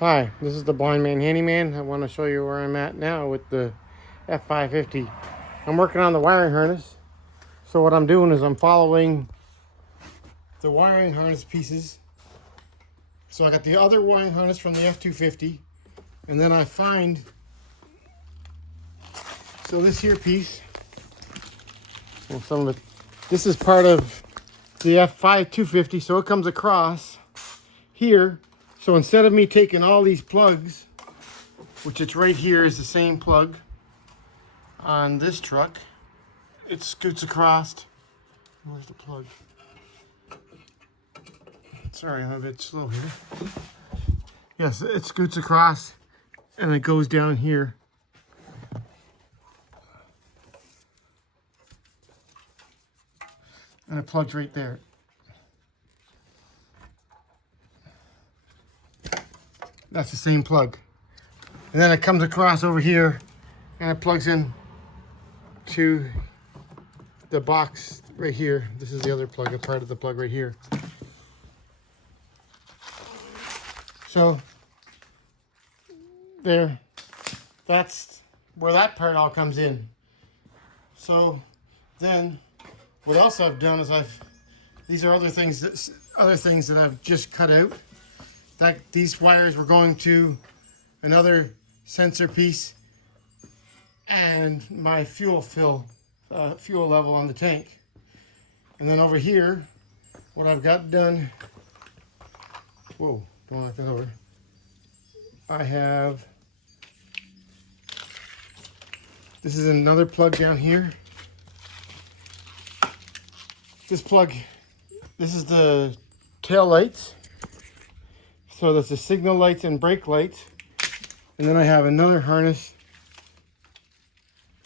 Hi, this is the Blind Man Handyman. I want to show you where I'm at now with the F550. I'm working on the wiring harness. So what I'm doing is I'm following the wiring harness pieces. So I got the other wiring harness from the F250, and then I find, so this here piece, well, some of it, this is part of the F5250, so it comes across here. So instead of me taking all these plugs, which it's right here is the same plug on this truck, it scoots across. Where's the plug? Sorry, I'm a bit slow here. Yes, it scoots across and it goes down here. And it plugs right there. That's the same plug. And then it comes across over here and it plugs in to the box right here. This is the other plug, a part of the plug right here. So there, that's where that part all comes in. So then what else I've done is these are other things that I've just cut out. That these wires were going to another sensor piece and my fuel level on the tank. And then over here, what I've got done, whoa, don't knock that over. I have, this is another plug down here. This plug, this is the tail lights. So that's the signal lights and brake lights. And then I have another harness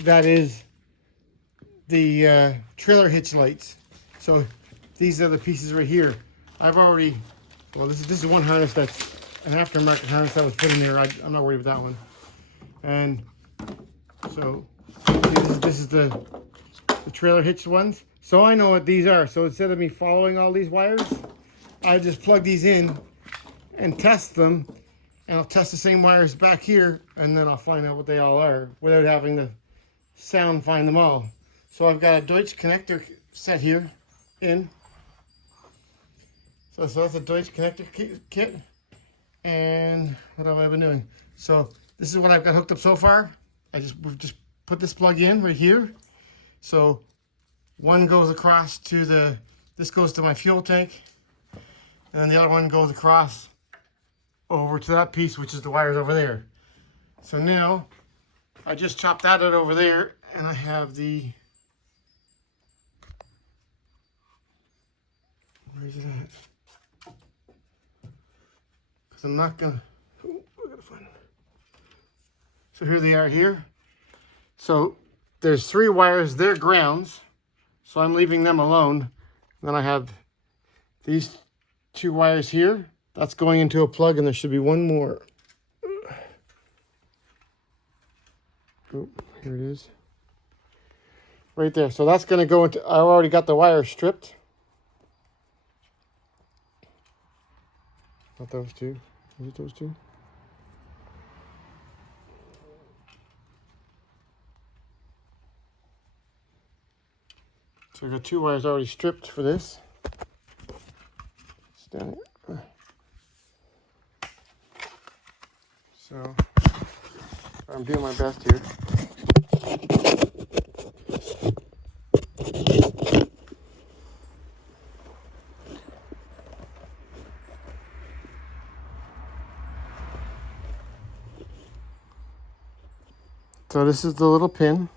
that is the trailer hitch lights. So these are the pieces right here. I've already, well, this is one harness that's an aftermarket harness that was put in there. I'm not worried about that one. And so this is the trailer hitch ones. So I know what these are. So instead of me following all these wires, I just plug these in and test them, and I'll test the same wires back here, and then I'll find out what they all are without having to sound find them all. So I've got a Deutsch connector set here in. So that's a Deutsch connector kit. And what have I been doing? So this is what I've got hooked up so far. We've just put this plug in right here. So one goes across to this goes to my fuel tank, and then the other one goes across over to that piece, which is the wires over there. So now I just chopped that out over there, and I have the, where is it at? Because I'm not gonna, I gotta find them. So here they are here. So there's 3 wires, they're grounds, so I'm leaving them alone. Then I have these 2 wires here. That's going into a plug, and there should be one more. Oh, here it is. Right there. So that's going to go into, I already got the wire stripped. Not those 2. Is it those 2? So I've got 2 wires already stripped for this. Stand it. So I'm doing my best here. So this is the little pin.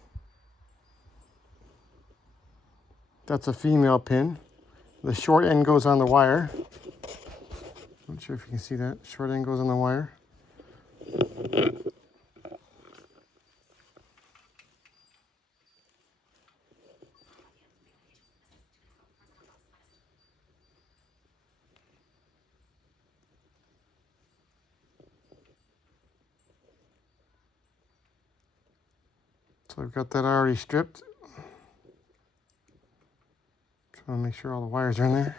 That's a female pin. The short end goes on the wire. Not sure if you can see that. Short end goes on the wire. So I've got that already stripped. Just want to make sure all the wires are in there.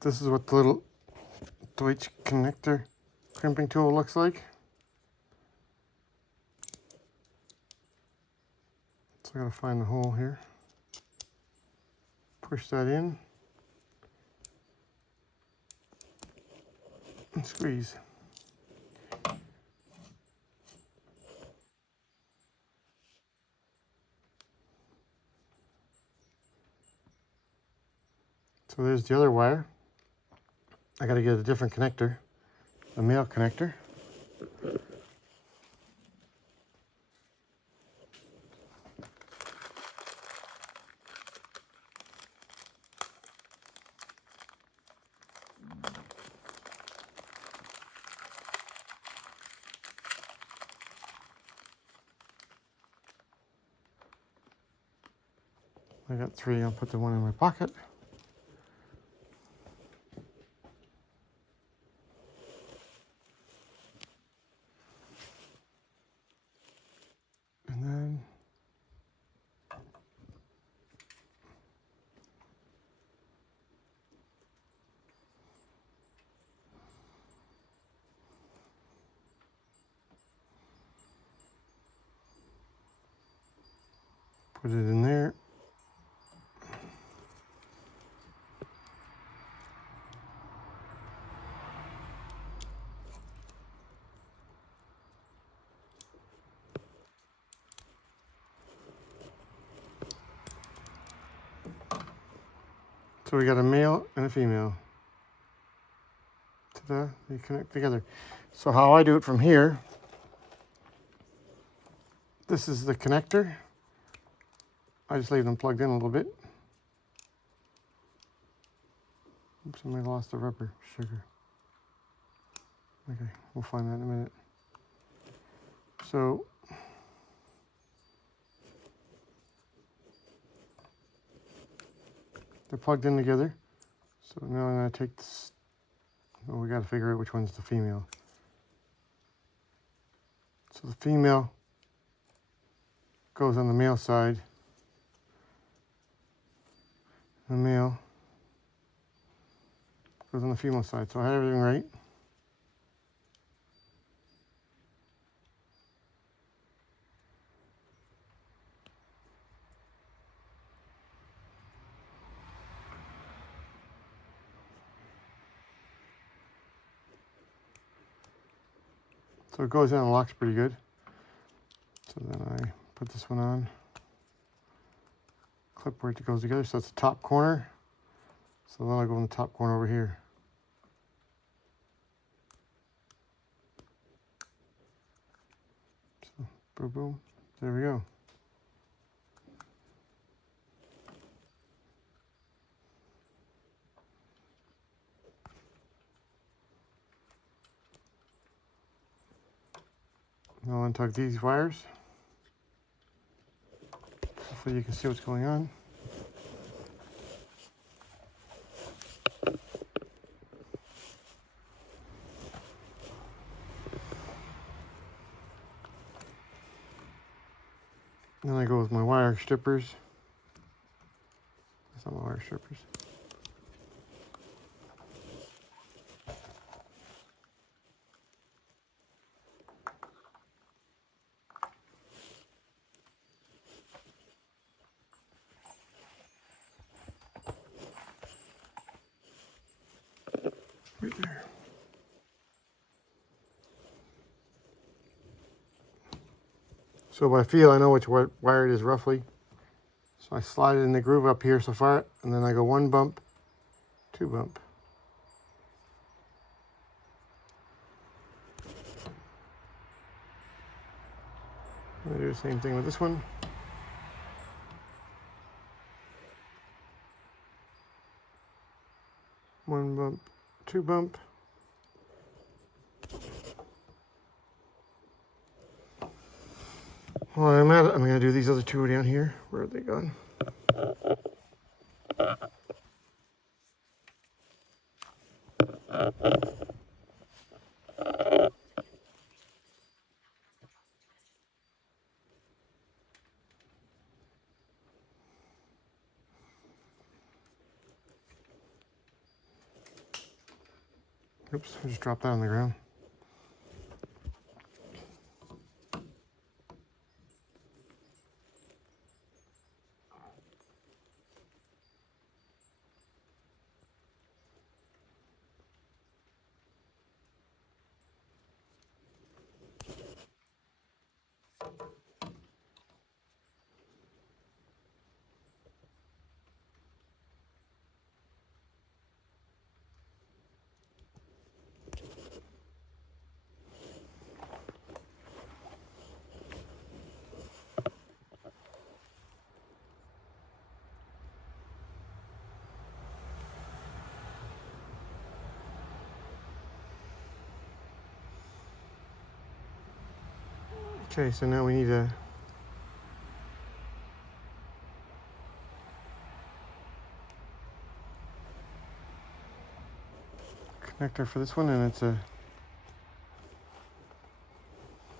This is what the little Deutsch connector crimping tool looks like. So I gotta find the hole here. Push that in and squeeze. So there's the other wire. I gotta get a different connector, a male connector. I got 3, I'll put the one in my pocket. And then put it in there. So we got a male and a female. They connect together. So how I do it from here, this is the connector. I just leave them plugged in a little bit. Oops, I might have lost the rubber sugar. Okay, we'll find that in a minute. So they're plugged in together. So now I'm going to take this. Well, we got to figure out which one's the female. So the female goes on the male side. The male goes on the female side. So I had everything right. So it goes in and locks pretty good. So then I put this one on, clip where it goes together. So it's the top corner. So then I go in the top corner over here. So boom, boom, there we go. Now I'll untug these wires. Hopefully you can see what's going on. Then I go with my wire strippers. That's not my wire strippers. Right there. So by feel, I know which wire it is roughly. So I slide it in the groove up here so far, and then I go 1 bump, 2 bump. I'm gonna do the same thing with this one. One bump, 2 bump. While I'm at it, I'm gonna do these other 2 down here. Where are they gone? Oops, I just dropped that on the ground. Okay, so now we need a connector for this one, and it's a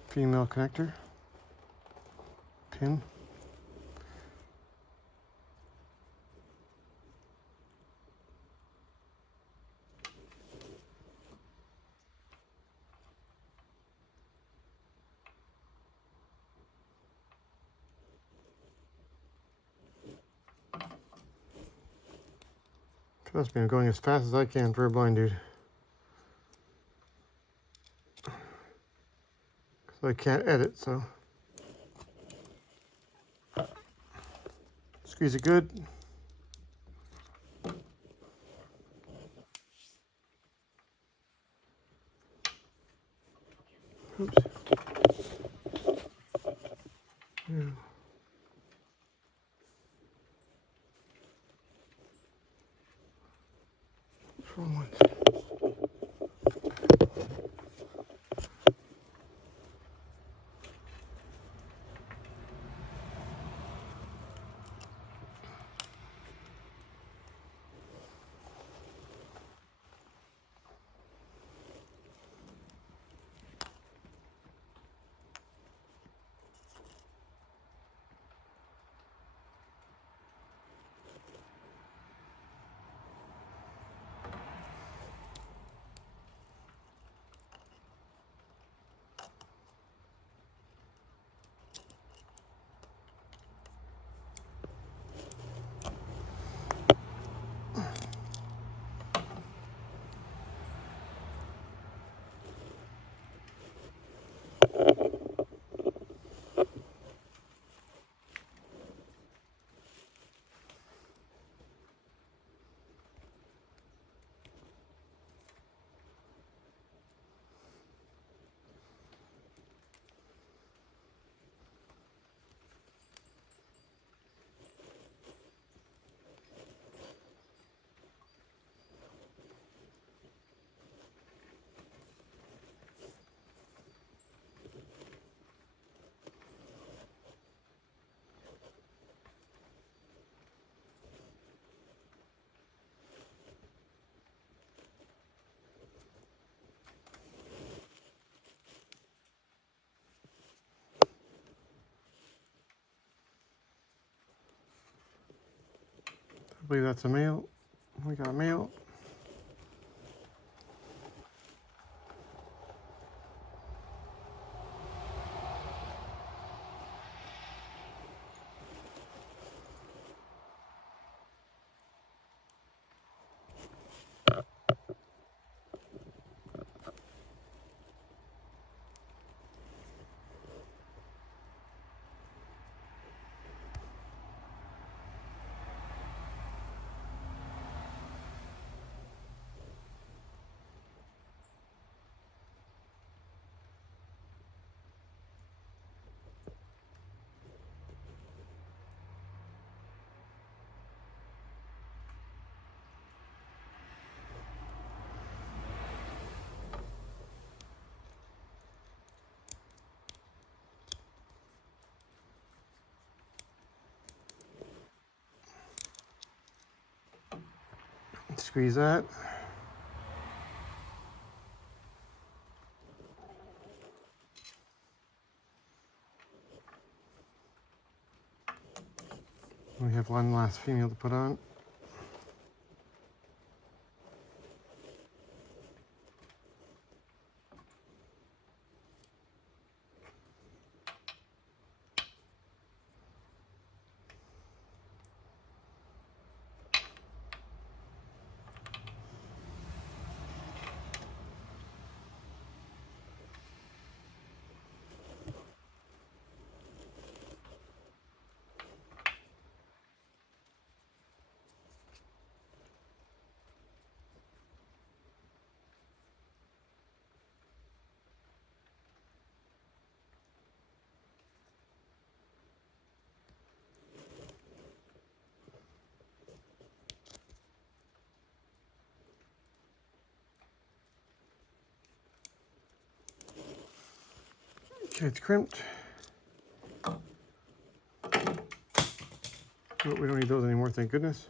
female connector pin. Trust me, I'm going as fast as I can for a blind dude. Because I can't edit, so. Squeeze it good. Oops. Yeah. Wrong one. I believe that's a male. We got a male. Squeeze that. We have one last female to put on. Okay, it's crimped. Oh, we don't need those anymore, thank goodness.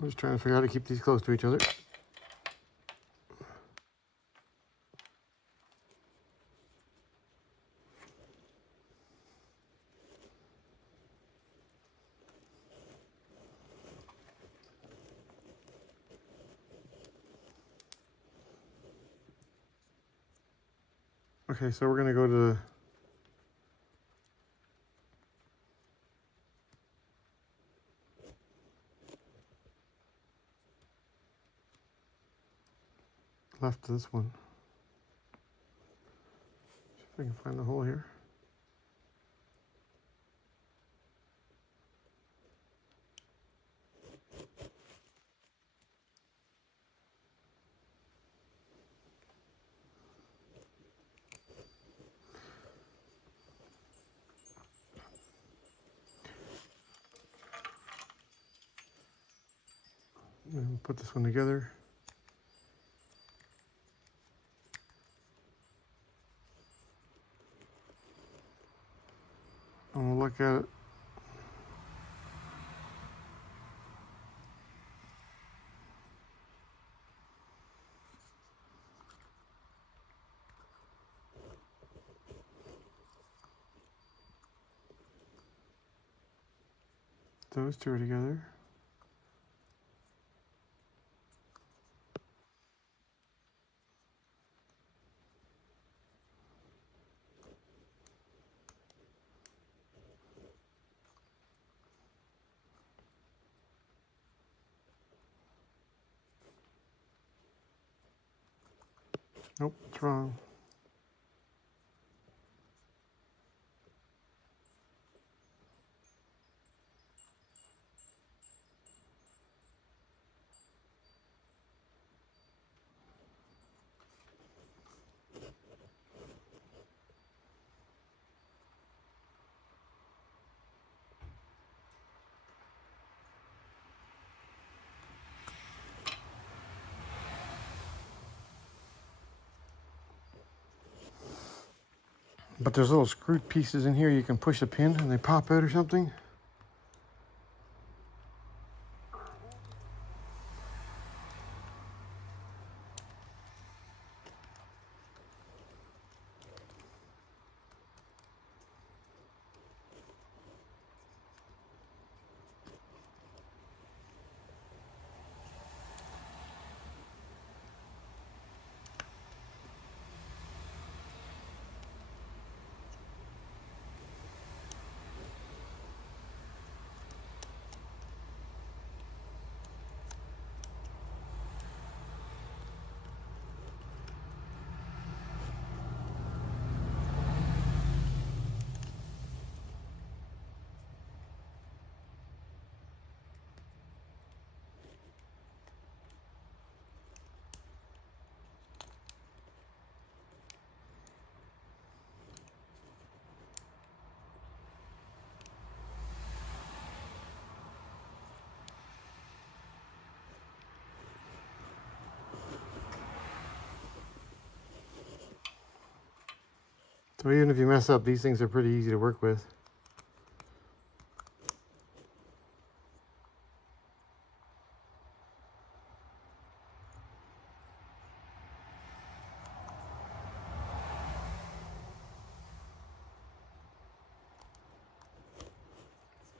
I'm just trying to figure out how to keep these close to each other. Okay, so we're gonna go to the left of this one. See if I can find the hole here. And put this one together. And we'll look at it. Those two are together. Nope, it's wrong. But there's little screwed pieces in here. You can push a pin and they pop out or something. So even if you mess up, these things are pretty easy to work with.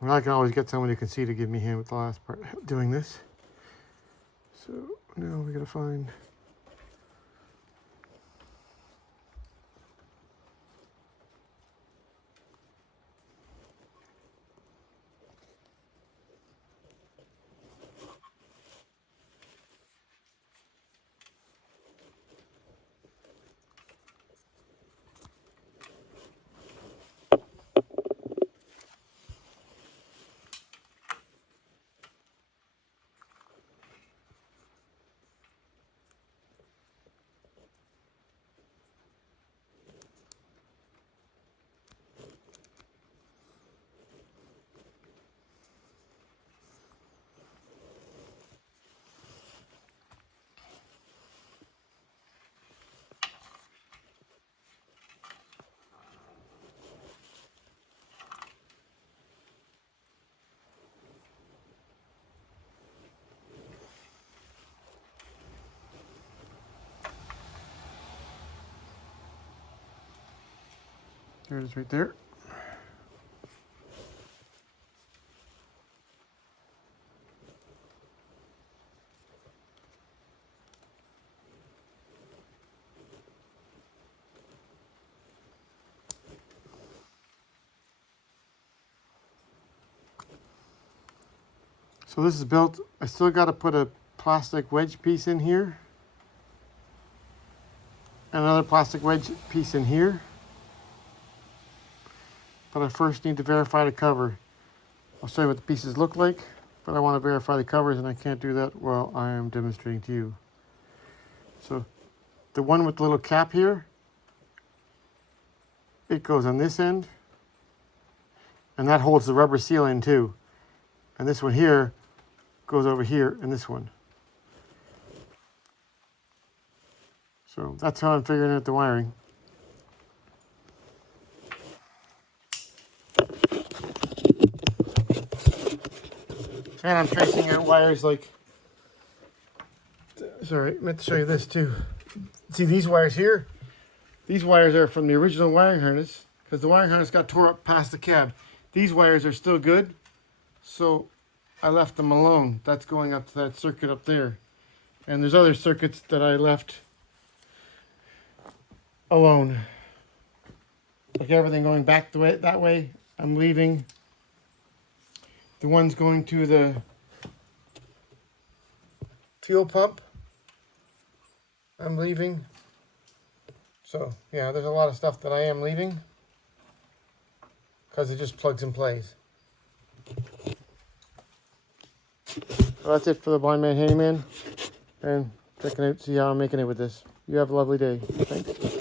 And I can always get someone who can see to give me a hand with the last part doing this. So now we gotta find. There it is right there. So this is built. I still got to put a plastic wedge piece in here. And another plastic wedge piece in here. But I first need to verify the cover. I'll show you what the pieces look like, but I want to verify the covers, and I can't do that while I am demonstrating to you. So the one with the little cap here, it goes on this end, and that holds the rubber seal in too. And this one here goes over here in this one. So that's how I'm figuring out the wiring. And I'm tracing out wires like, sorry, I meant to show you this too. See these wires here? These wires are from the original wiring harness, because the wiring harness got tore up past the cab. These wires are still good, so I left them alone. That's going up to that circuit up there. And there's other circuits that I left alone. Like everything going back the way, that way, I'm leaving. The ones going to the fuel pump, I'm leaving. So yeah, there's a lot of stuff that I am leaving because it just plugs and plays. So that's it for the Blind Man Handyman, and checking out, see how I'm making it with this. You have a lovely day. Thanks.